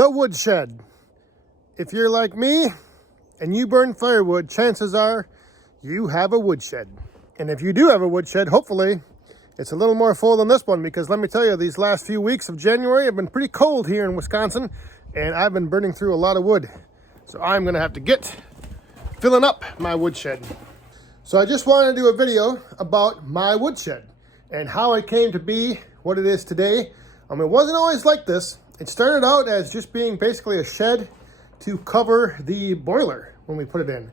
The Woodshed. If you're like me and you burn firewood, chances are you have a woodshed. And if you do have a woodshed, hopefully it's a little more full than this one, because let me tell you, these last few weeks of January have been pretty cold here in Wisconsin, and I've been burning through a lot of wood. So I'm gonna have to get filling up my woodshed. So I just wanted to do a video about my woodshed and how it came to be what it is today. It wasn't always like this. It started out as just being basically a shed to cover the boiler when we put it in.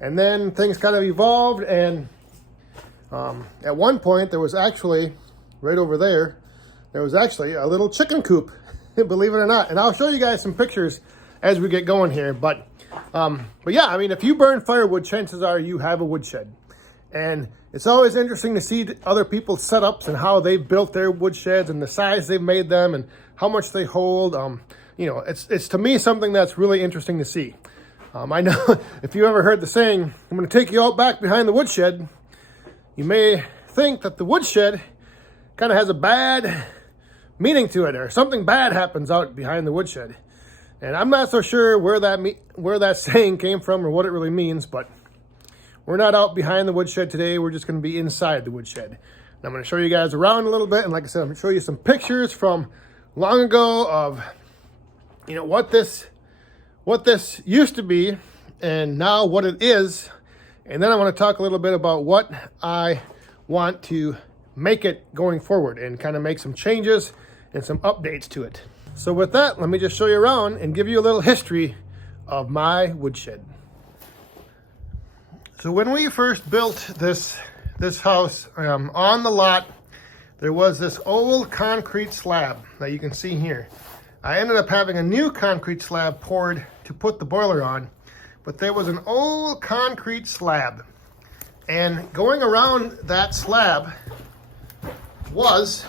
And then things kind of evolved, and at one point there was actually, right over there, there was actually a little chicken coop, believe it or not. And I'll show you guys some pictures as we get going here. But yeah, I mean, if you burn firewood, chances are you have a woodshed. And it's always interesting to see other people's setups and how they built their woodsheds and the size they've made them and how much they hold. You know, it's to me something that's really interesting to see. I know if you ever heard the saying, I'm going to take you out back behind the woodshed, you may think that the woodshed kind of has a bad meaning to it, or something bad happens out behind the woodshed. And I'm not so sure where that saying came from or what it really means, but we're not out behind the woodshed today. We're just going to be inside the woodshed. And I'm going to show you guys around a little bit. And like I said, I'm going to show you some pictures from long ago of, you know, what this used to be and now what it is. And then I want to talk a little bit about what I want to make it going forward and kind of make some changes and some updates to it. So with that, let me just show you around and give you a little history of my woodshed. So when we first built this house, on the lot, there was this old concrete slab that you can see here. I ended up having a new concrete slab poured to put the boiler on, but there was an old concrete slab. And going around that slab was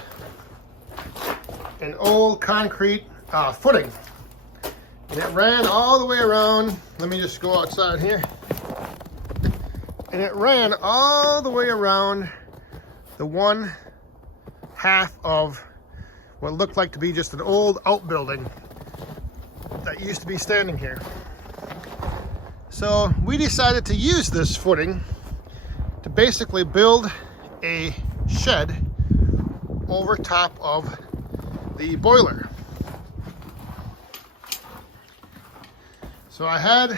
an old concrete footing. And it ran all the way around. Let me just go outside here. And it ran all the way around the one half of what looked like to be just an old outbuilding that used to be standing here. So we decided to use this footing to basically build a shed over top of the boiler. So I had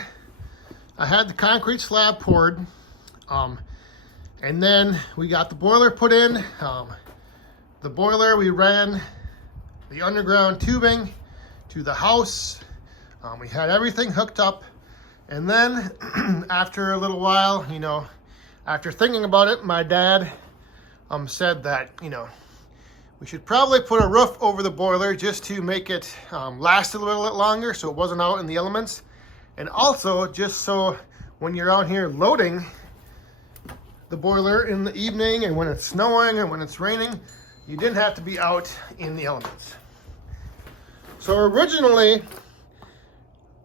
the concrete slab poured. And then we got the boiler put in. The boiler, we ran the underground tubing to the house. We had everything hooked up. And then after a little while, you know, after thinking about it, my dad said that, you know, we should probably put a roof over the boiler just to make it last a little bit longer so it wasn't out in the elements. And also just so when you're out here loading the boiler in the evening and when it's snowing and when it's raining, you didn't have to be out in the elements. So originally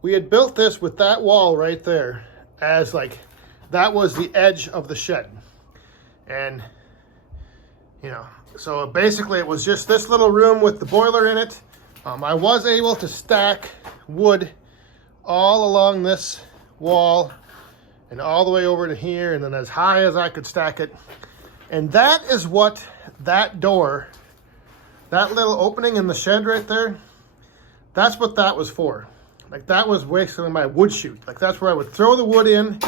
we had built this with that wall right there as like, that was the edge of the shed. And, you know, so basically it was just this little room with the boiler in it. I was able to stack wood all along this wall and all the way over to here, and then as high as I could stack it. And that is what that door, that little opening in the shed right there, that's what that was for. Like, that was basically my wood chute. Like, that's where I would throw the wood in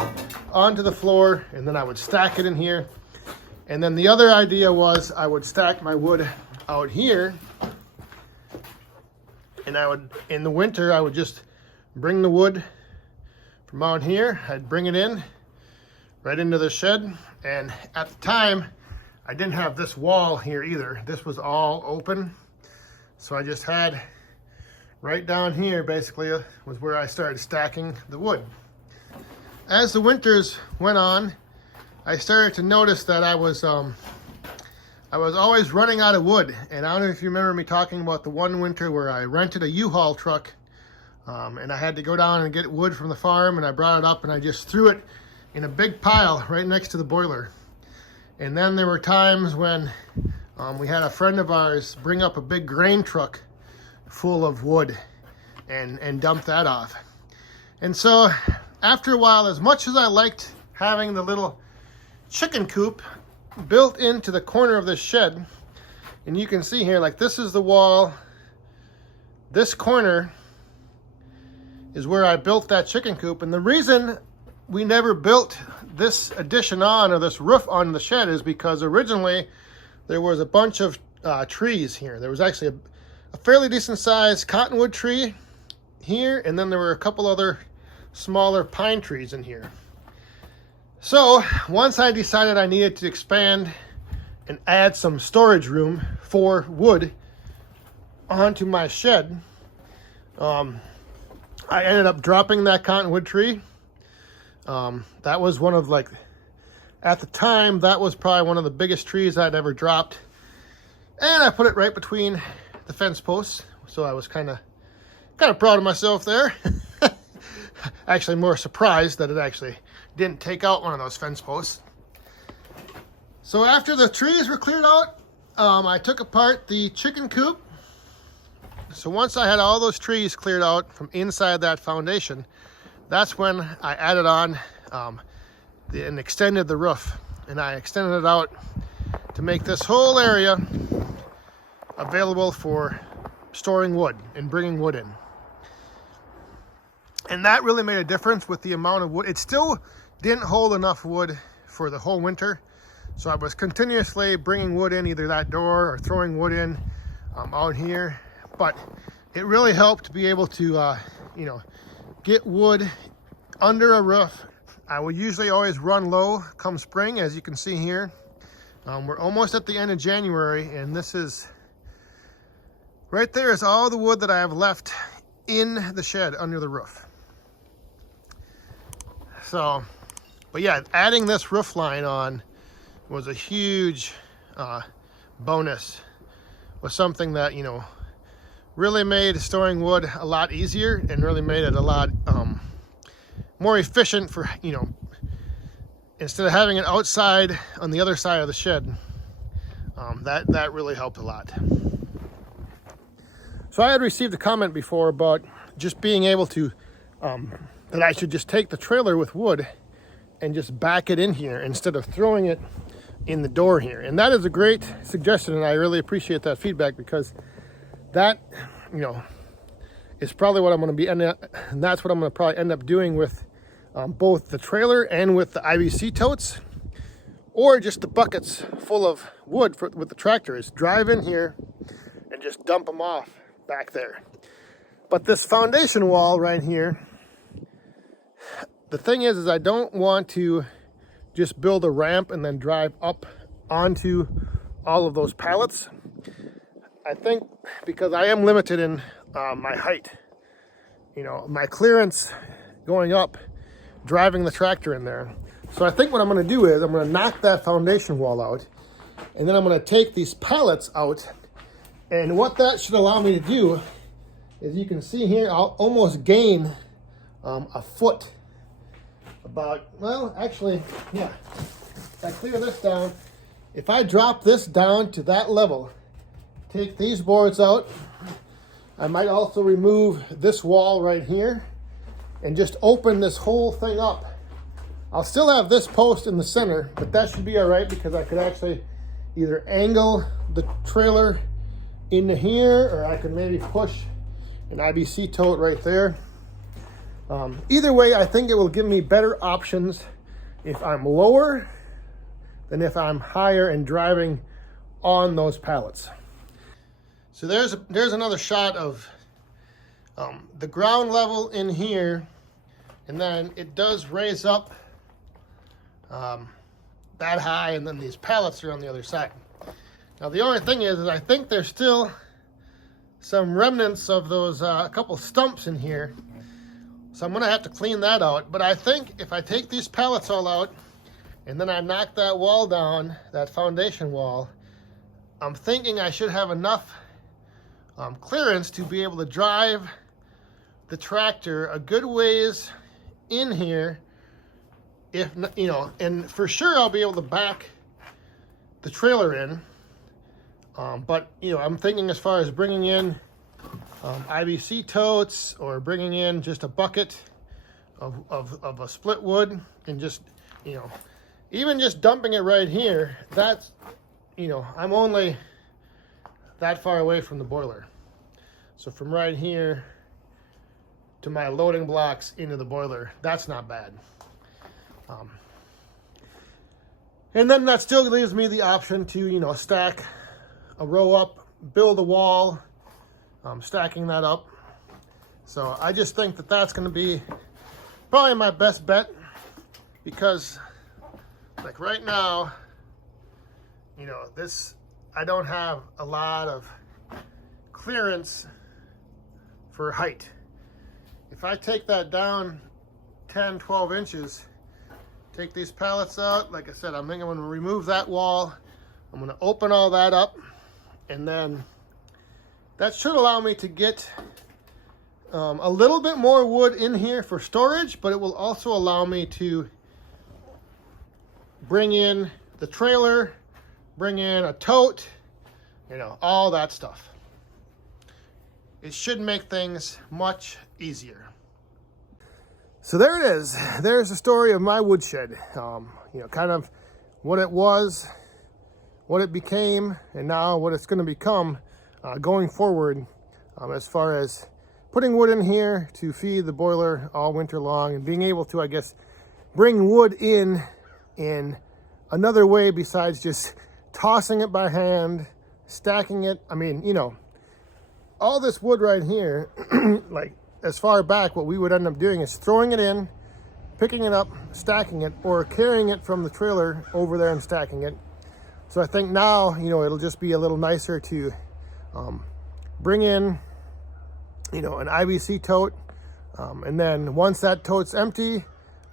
onto the floor, and then I would stack it in here. And then the other idea was I would stack my wood out here, and I would, in the winter, I would just bring the wood from out here. I'd bring it in right into the shed. And at the time, I didn't have this wall here either. This was all open. So I just had right down here basically was where I started stacking the wood. As the winters went on, I started to notice that I was always running out of wood. And I don't know if you remember me talking about the one winter where I rented a U-Haul truck. And I had to go down and get wood from the farm, and I brought it up and I just threw it in a big pile right next to the boiler. And then there were times when we had a friend of ours bring up a big grain truck full of wood and dump that off. And so after a while, as much as I liked having the little chicken coop built into the corner of this shed, and you can see here, like, this is the wall, this corner is where I built that chicken coop. And the reason we never built this addition on, or this roof on the shed, is because originally there was a bunch of trees here. There was actually a fairly decent sized cottonwood tree here, and then there were a couple other smaller pine trees in here. So once I decided I needed to expand and add some storage room for wood onto my shed, I ended up dropping that cottonwood tree. That was one of, like, at the time, that was probably one of the biggest trees I'd ever dropped. And I put it right between the fence posts. So I was kind of proud of myself there. Actually more surprised that it actually didn't take out one of those fence posts. So after the trees were cleared out, I took apart the chicken coop. So once I had all those trees cleared out from inside that foundation, that's when I added on and extended the roof. And I extended it out to make this whole area available for storing wood and bringing wood in. And that really made a difference with the amount of wood. It still didn't hold enough wood for the whole winter. So I was continuously bringing wood in, either that door or throwing wood in out here. But it really helped to be able to, get wood under a roof. I will usually always run low come spring, as you can see here. We're almost at the end of January, and this is, right there is all the wood that I have left in the shed under the roof. So, but yeah, adding this roof line on was a huge bonus. Was something that, really made storing wood a lot easier, and really made it a lot more efficient for, instead of having it outside on the other side of the shed. That really helped a lot. So I had received a comment before about just being able to, that I should just take the trailer with wood and just back it in here instead of throwing it in the door here. And that is a great suggestion, and I really appreciate that feedback, because that, is probably what I'm going to be and that's what I'm going to probably end up doing with both the trailer and with the IBC totes, or just the buckets full of wood with the tractor, is drive in here and just dump them off back there. But this foundation wall right here, the thing is I don't want to just build a ramp and then drive up onto all of those pallets. I think because I am limited in my height, my clearance going up, driving the tractor in there. So I think what I'm going to do is I'm going to knock that foundation wall out, and then I'm going to take these pallets out. And what that should allow me to do is, you can see here, I'll almost gain a foot. Actually, yeah. If I clear this down, if I drop this down to that level, take these boards out, I might also remove this wall right here and just open this whole thing up. I'll still have this post in the center, but that should be all right, because I could actually either angle the trailer into here, or I could maybe push an IBC tote right there. Either way, I think it will give me better options if I'm lower than if I'm higher and driving on those pallets. So there's another shot of the ground level in here, and then it does raise up that high, and then these pallets are on the other side. Now the only thing is I think there's still some remnants of those couple stumps in here, so I'm gonna have to clean that out. But I think if I take these pallets all out and then I knock that wall down, that foundation wall, I'm thinking I should have enough clearance to be able to drive the tractor a good ways in here. If and for sure I'll be able to back the trailer in. But I'm thinking as far as bringing in IBC totes, or bringing in just a bucket of a split wood, and just, you know, even just dumping it right here, that's, you know, I'm only that far away from the boiler. So from right here to my loading blocks into the boiler, that's not bad. And then that still leaves me the option to, you know, stack a row up, build a wall, stacking that up. So I just think that that's going to be probably my best bet, because like right now, you know, this, I don't have a lot of clearance for height. If I take that down 10, 12 inches, take these pallets out, like I said, I think I'm going to remove that wall. I'm going to open all that up, and then that should allow me to get a little bit more wood in here for storage, but it will also allow me to bring in the trailer, bring in a tote, you know, all that stuff. It should make things much easier. So there it is. There's the story of my woodshed. You know, kind of what it was, what it became, and now what it's going to become going forward, as far as putting wood in here to feed the boiler all winter long, and being able to, I guess, bring wood in another way besides just tossing it by hand, stacking it. I mean, you know, all this wood right here, like as far back, what we would end up doing is throwing it in, picking it up, stacking it, or carrying it from the trailer over there and stacking it. So I think now, you know, it'll just be a little nicer to bring in, you know, an IBC tote, and then once that tote's empty,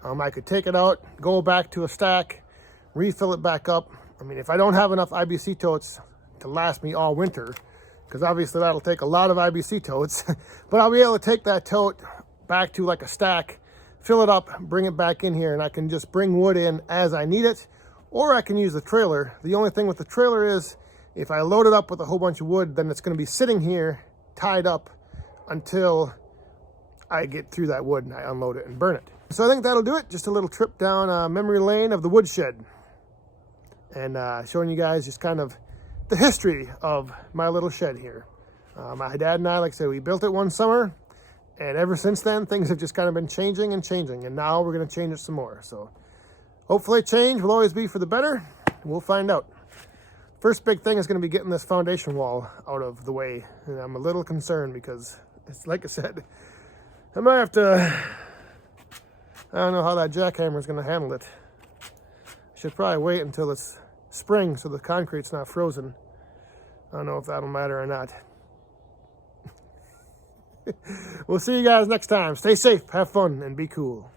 I could take it out, go back to a stack, refill it back up. I mean, if I don't have enough IBC totes to last me all winter, because obviously that'll take a lot of IBC totes, but I'll be able to take that tote back to like a stack, fill it up, bring it back in here, and I can just bring wood in as I need it, or I can use the trailer. The only thing with the trailer is if I load it up with a whole bunch of wood, then it's going to be sitting here tied up until I get through that wood and I unload it and burn it. So I think that'll do it. Just a little trip down memory lane of the woodshed, and showing you guys just kind of the history of my little shed here. My dad and I, like I said, we built it one summer, and ever since then things have just kind of been changing and changing, and now we're going to change it some more. So hopefully change will always be for the better. We'll find out. First big thing is going to be getting this foundation wall out of the way, and I'm a little concerned because it's like I said, I might have to, I don't know how that jackhammer is going to handle it. I should probably wait until it's spring so the concrete's not frozen. I don't know if that'll matter or not. We'll see you guys next time. Stay safe, have fun, and be cool.